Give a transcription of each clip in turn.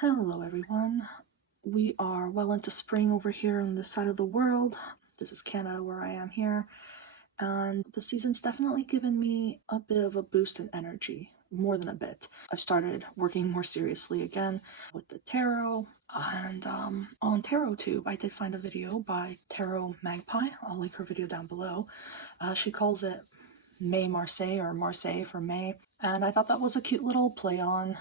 Hello everyone. We are well into spring over here on this side of the world. This is Canada where I am here, and the season's definitely given me a bit of a boost in energy, more than a bit. I've started working more seriously again with the tarot, and on TarotTube I did find a video by Tarot Magpie. I'll link her video down below. She calls it May Marseille, or Marseille for May, and I thought that was a cute little play on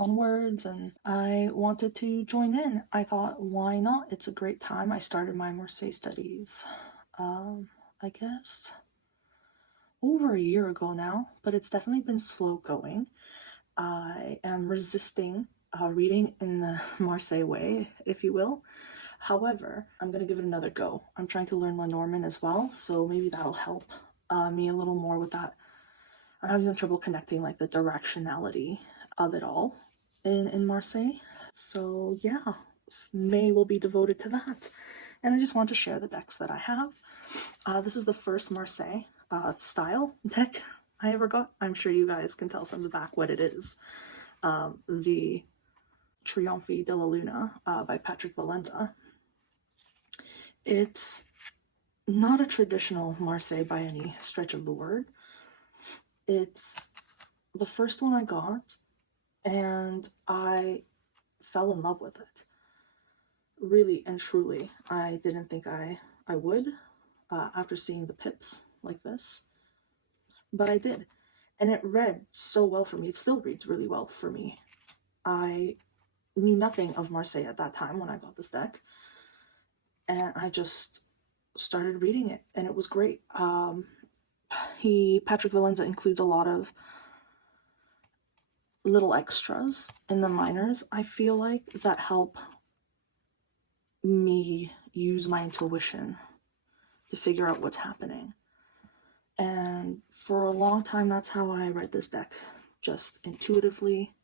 words, and I wanted to join in. I thought, why not? It's a great time. I started my Marseille studies, I guess over a year ago now, but it's definitely been slow going. I am resisting reading in the Marseille way, if you will. However, I'm going to give it another go. I'm trying to learn Lenormand as well, so maybe that'll help me a little more with that. I'm having some trouble connecting like the directionality of it all in Marseille. So yeah, May will be devoted to that. And I just want to share the decks that I have. This is the first Marseille style deck I ever got. I'm sure you guys can tell from the back what it is. The Triomphe de la Luna by Patrick Valenza. It's not a traditional Marseille by any stretch of the word. It's the first one I got, and I fell in love with it. Really and truly, I didn't think I would after seeing the pips like this, but I did, and it read so well for me. It still reads really well for me. I knew nothing of Marseille at that time when I got this deck, and I just started reading it, and it was great. Patrick Valenza includes a lot of little extras in the minors, I feel like, that help me use my intuition to figure out what's happening. And for a long time, that's how I read this deck, just intuitively.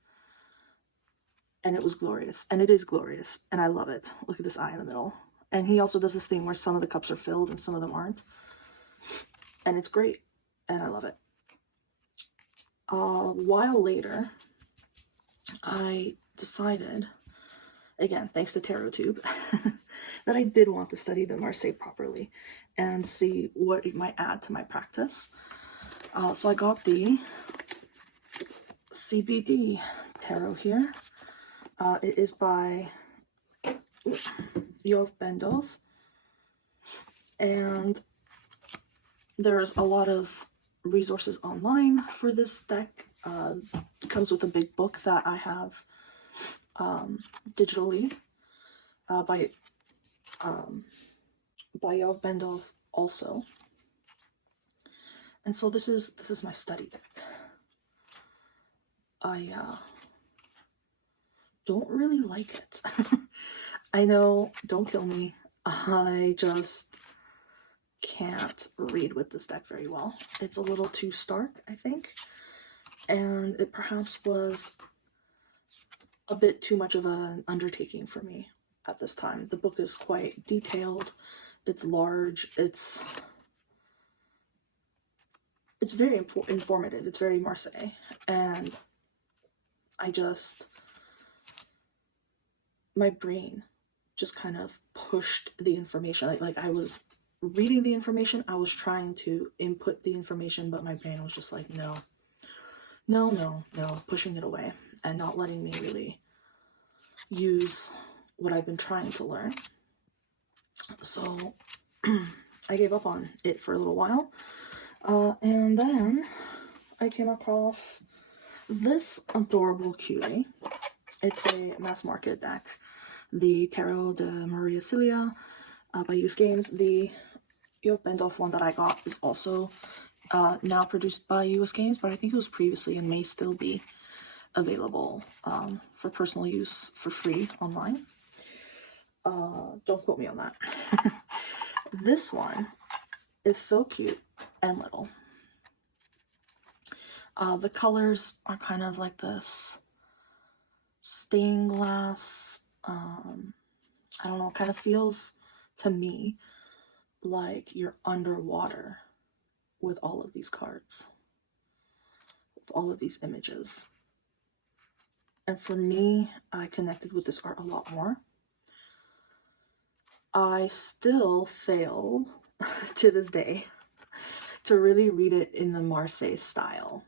And it was glorious. And it is glorious. And I love it. Look at this eye in the middle. And he also does this thing where some of the cups are filled and some of them aren't. And it's great. And I love it. A while later, I decided, again, thanks to TarotTube, that I did want to study the Marseille properly and see what it might add to my practice. So I got the CBD tarot here. It is by Yov Bendov, and there's a lot of resources online for this deck. It comes with a big book that I have digitally by Yov Bendov also. And so this is my study deck. I don't really like it. I know, don't kill me. I just can't read with this deck very well. It's a little too stark, I think. And it perhaps was a bit too much of an undertaking for me at this time. The book is quite detailed. It's large. It's very informative. It's very Marseille. And my brain just kind of pushed the information. Like I was reading the information, I was trying to input the information, but my brain was just like, no, pushing it away and not letting me really use what I've been trying to learn. So I gave up on it for a little while. And then I came across this adorable cutie. It's a mass market deck. The Tarot de Maria Cilia by US Games. The Yov Bendov one that I got is also now produced by US Games, but I think it was previously and may still be available for personal use for free online. Don't quote me on that. This one is so cute and little. The colors are kind of like this stained glass. I don't know, kind of feels to me like you're underwater with all of these cards, with all of these images. And for me, I connected with this art a lot more. I still fail to this day to really read it in the Marseille style.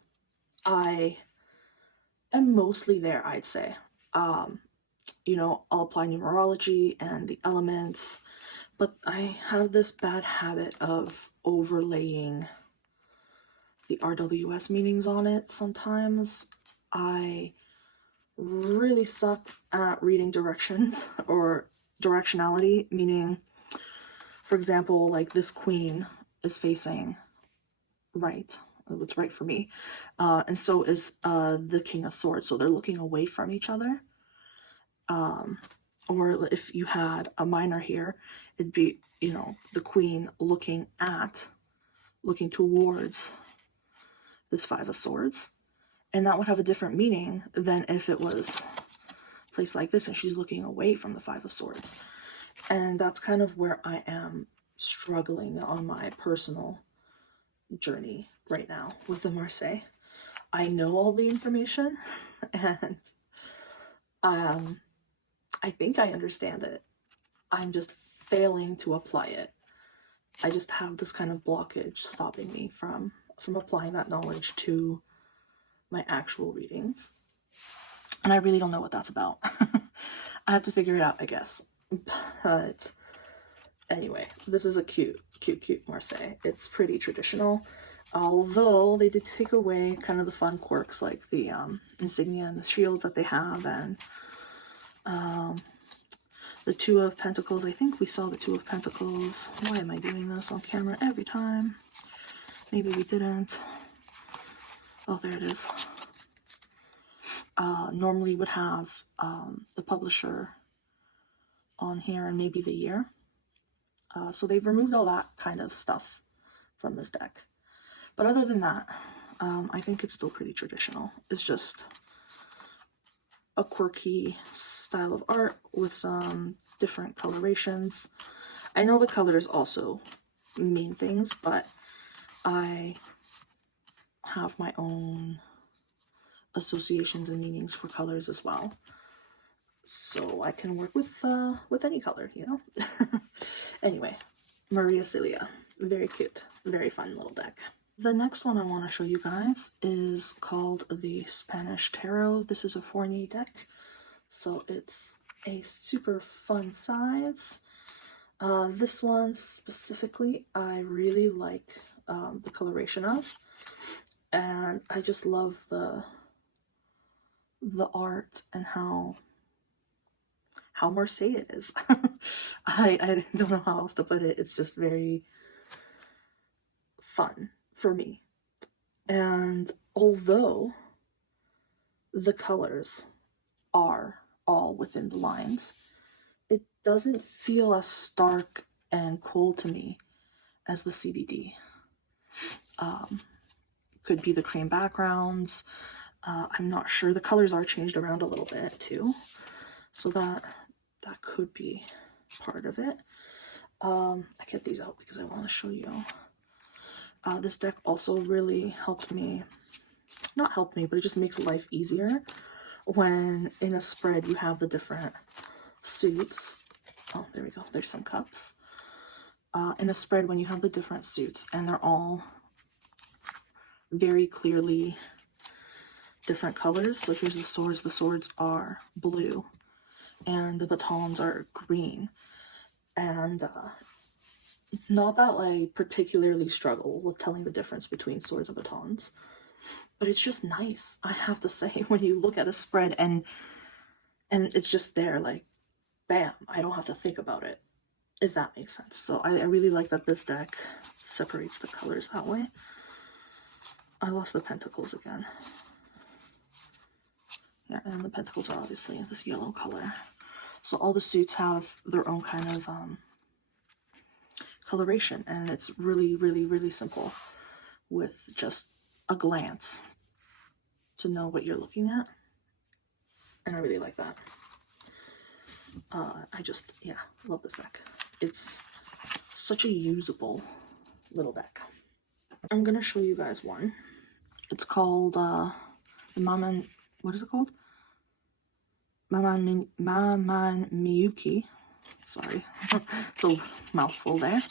I am mostly there, I'd say. You know, I'll apply numerology and the elements, but I have this bad habit of overlaying the RWS meanings on it sometimes. I really suck at reading directions or directionality, meaning, for example, like this queen is facing right. It's right for me. And so is the King of Swords. So they're looking away from each other. Or if you had a minor here, it'd be, you know, the queen looking towards this Five of Swords. And that would have a different meaning than if it was placed like this and she's looking away from the Five of Swords. And that's kind of where I am struggling on my personal journey right now with the Marseille. I know all the information and I think I understand it. I'm just failing to apply it. I just have this kind of blockage stopping me from applying that knowledge to my actual readings. And I really don't know what that's about. I have to figure it out, I guess. But anyway, this is a cute Marseille. It's pretty traditional. Although they did take away kind of the fun quirks like the insignia and the shields that they have, and the Two of Pentacles. I think we saw the Two of Pentacles. Why am I doing this on camera every time? Maybe we didn't. Oh, there it is. Normally would have the publisher on here and maybe the year. So they've removed all that kind of stuff from this deck. But other than that, I think it's still pretty traditional. It's just a quirky style of art with some different colorations. I know the colors also mean things, but I have my own associations and meanings for colors as well. So I can work with any color, you know? Anyway, Maria Celia. Very cute. Very fun little deck. The next one I want to show you guys is called the Spanish Tarot. This is a 4-knee deck, so it's a super fun size. This one specifically, I really like the coloration of, and I just love the art and how Marseille it is. I don't know how else to put it. It's just very fun for me. And although the colors are all within the lines, it doesn't feel as stark and cold to me as the CBD. Could be the cream backgrounds. I'm not sure. The colors are changed around a little bit too, so that could be part of it. I kept these out because I want to show you. This deck also really helped me, not helped me, but it just makes life easier when in a spread you have the different suits. Oh, there we go. There's some cups. In a spread when you have the different suits and they're all very clearly different colors. So here's the swords. The swords are blue and the batons are green. And not that I particularly struggle with telling the difference between swords and batons, but it's just nice, I have to say, when you look at a spread and it's just there, like, bam, I don't have to think about it, if that makes sense. So I really like that this deck separates the colors that way. I lost the pentacles again. Yeah, and the pentacles are obviously in this yellow color. So all the suits have their own kind of coloration, and it's really, really, really simple with just a glance to know what you're looking at. And I really like that. I just, yeah, love this deck. It's such a usable little deck. I'm gonna show you guys one. It's called the Mama, what is it called? Maman Miyuki. Sorry, it's a mouthful there.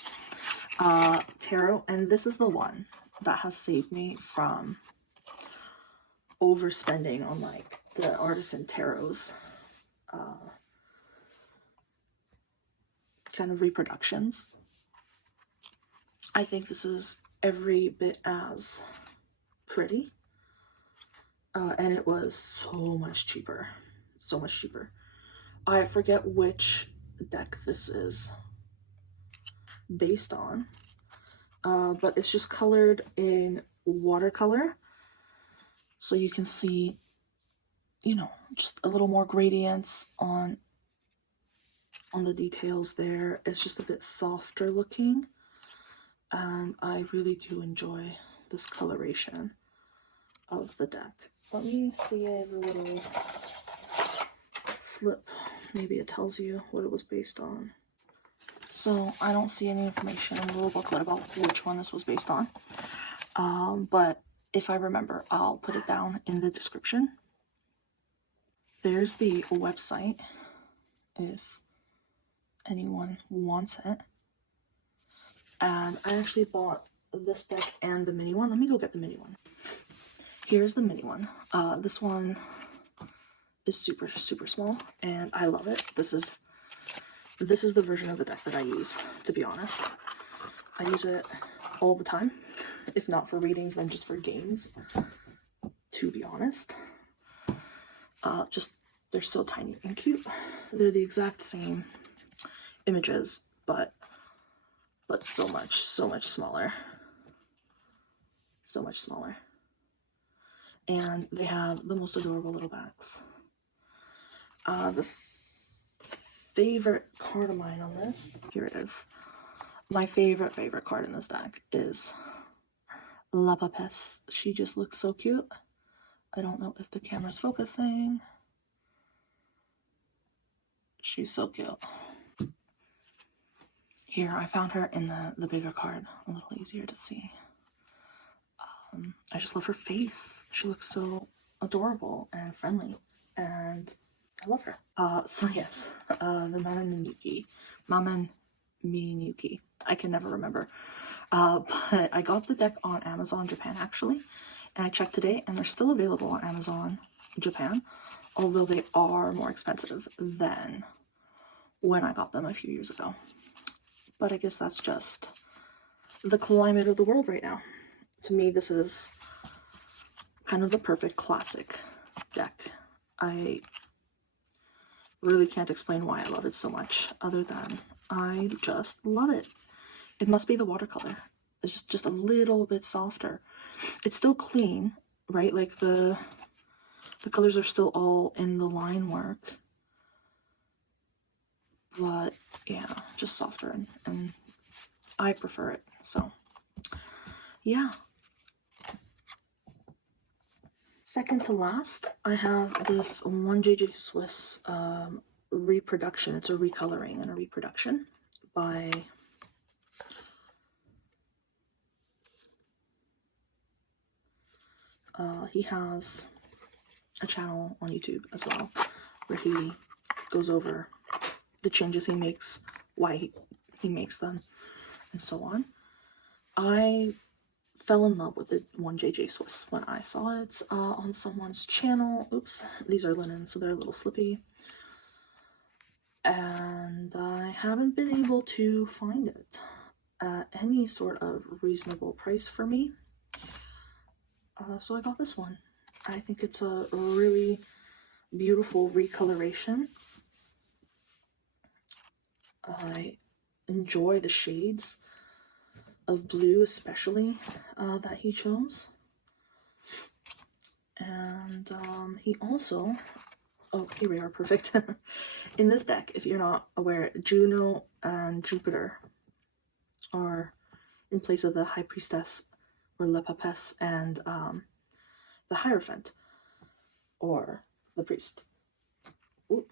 Tarot, and this is the one that has saved me from overspending on like the artisan tarots kind of reproductions. I think this is every bit as pretty, and it was so much cheaper, so much cheaper. I forget which deck this is based on, but it's just colored in watercolor, so you can see, you know, just a little more gradients on the details there. It's just a bit softer looking, and I really do enjoy this coloration of the deck. Let me see a little slip. Maybe it tells you what it was based on. So I don't see any information in the little booklet about which one this was based on, but if I remember, I'll put it down in the description. There's the website if anyone wants it. And I actually bought this deck and the mini one. Let me go get the mini one. Here's the mini one. This one is super, super small, and I love it. This is the version of the deck that I use, to be honest. I use it all the time, if not for readings, then just for games, to be honest. Just, they're so tiny and cute. They're the exact same images, but so much smaller. So much smaller. And they have the most adorable little backs. The favorite card of mine on this, here it is. My favorite card in this deck is La Papesse. She just looks so cute. I don't know if the camera's focusing. She's so cute. Here, I found her in the bigger card, a little easier to see. I just love her face. She looks so adorable and friendly, and I love her. So yes, the Maman Miyuki. I can never remember. But I got the deck on Amazon Japan actually, and I checked today, and they're still available on Amazon Japan, although they are more expensive than when I got them a few years ago. But I guess that's just the climate of the world right now. To me, this is kind of the perfect classic deck. I really can't explain why I love it so much, other than I just love it. It must be the watercolor. It's just a little bit softer. It's still clean, right? Like the colors are still all in the line work. But yeah, just softer, and I prefer it. So yeah. Second to last, I have this 1JJ Swiss reproduction. It's a recoloring and a reproduction by he has a channel on YouTube as well, where he goes over the changes he makes, why he makes them, and so on. I fell in love with the 1JJ Swiss when I saw it on someone's channel. Oops, these are linen, so they're a little slippy. And I haven't been able to find it at any sort of reasonable price for me. So I got this one. I think it's a really beautiful recoloration. I enjoy the shades of blue, especially, that he chose. And he also, oh, here we are, perfect. In this deck, if you're not aware, Juno and Jupiter are in place of the High Priestess, or La Papesse, and the Hierophant, or the Priest. Ooh.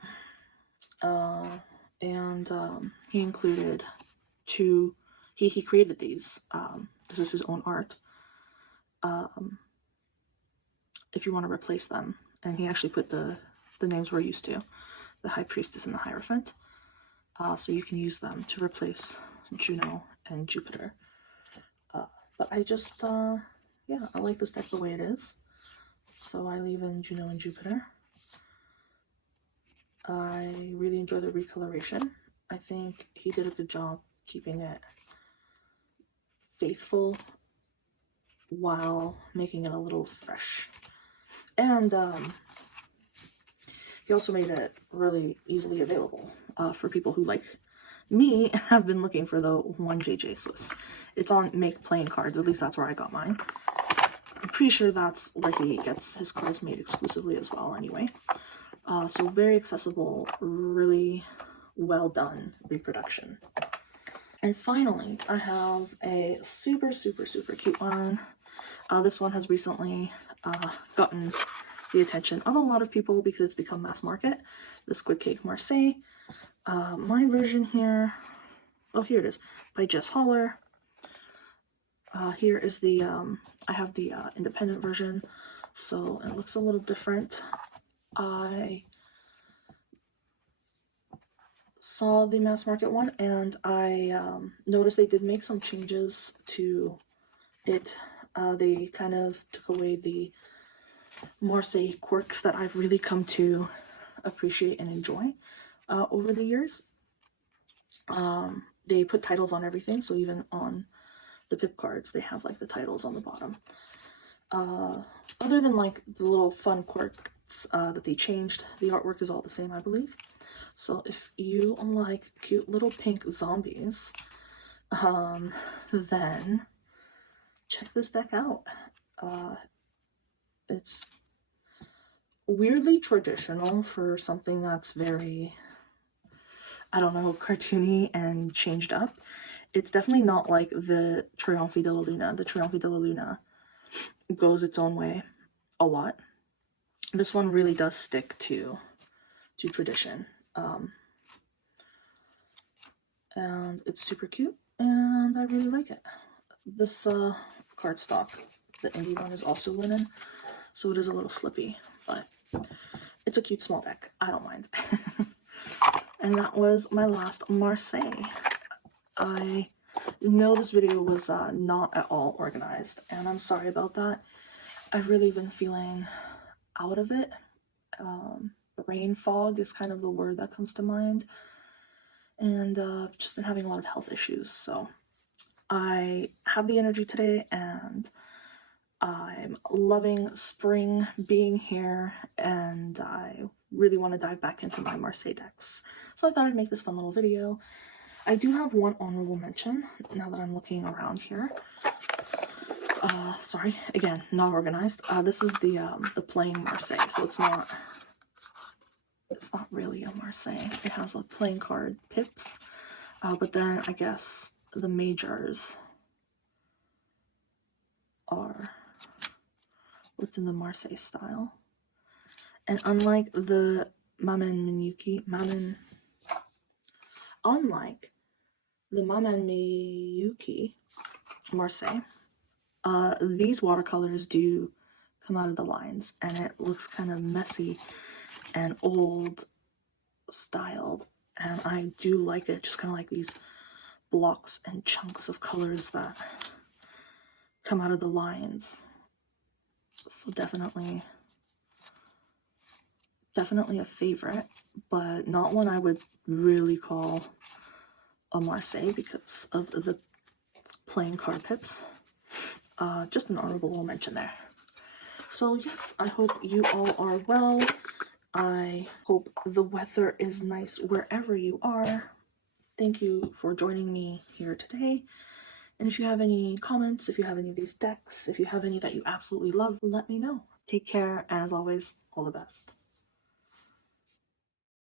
He included two, he created these, this is his own art, if you want to replace them, and he actually put the the names we're used to, the High Priestess and the Hierophant. So you can use them to replace Juno and Jupiter. But I just, yeah, I like this deck the way it is. So I leave in Juno and Jupiter. I really enjoy the recoloration. I think he did a good job keeping it faithful while making it a little fresh. And he also made it really easily available for people who, like me, have been looking for the 1JJ Swiss. It's on Make Playing Cards, at least that's where I got mine. I'm pretty sure that's where he gets his cards made exclusively as well anyway. So very accessible, really well done reproduction. And finally, I have a super cute one. This one has recently gotten the attention of a lot of people because it's become mass market. The Squid Cake Marseille. My version here, oh, here it is, by Jess Holler. Here is the, I have the independent version, so it looks a little different. I saw the mass market one, and I noticed they did make some changes to it. They kind of took away the Marseille quirks that I've really come to appreciate and enjoy over the years. They put titles on everything, so even on the pip cards they have like the titles on the bottom. Other than like the little fun quirks that they changed, the artwork is all the same, I believe. So if you like cute little pink zombies, then check this deck out. It's weirdly traditional for something that's very, I don't know, cartoony and changed up. It's definitely not like the Triomphe de la Luna. The Triomphe de la Luna goes its own way a lot. This one really does stick to tradition. And it's super cute, and I really like it. This cardstock, the indie one, is also linen, so it is a little slippy, but it's a cute small deck. I don't mind. And that was my last Marseille. I know this video was not at all organized, and I'm sorry about that. I've really been feeling out of it. Brain fog is kind of the word that comes to mind, and just been having a lot of health issues, so I have the energy today, and I'm loving spring being here, and I really want to dive back into my Marseille decks, so I thought I'd make this fun little video. I do have one honorable mention now that I'm looking around here. Sorry, again, not organized. This is the plain Marseille, so it's not really a Marseille. It has like playing card pips, but then I guess the majors are what's in the Marseille style. And unlike the Maman Miyuki Marseille, these watercolors do come out of the lines, and it looks kind of messy and old styled, and I do like it. Just kind of like these blocks and chunks of colors that come out of the lines. So definitely a favorite, but not one I would really call a Marseille because of the playing card pips. Just an honorable mention there. So yes, I hope you all are well. I hope the weather is nice wherever you are. Thank you for joining me here today. And if you have any comments, if you have any of these decks, if you have any that you absolutely love, let me know. Take care, and as always, all the best.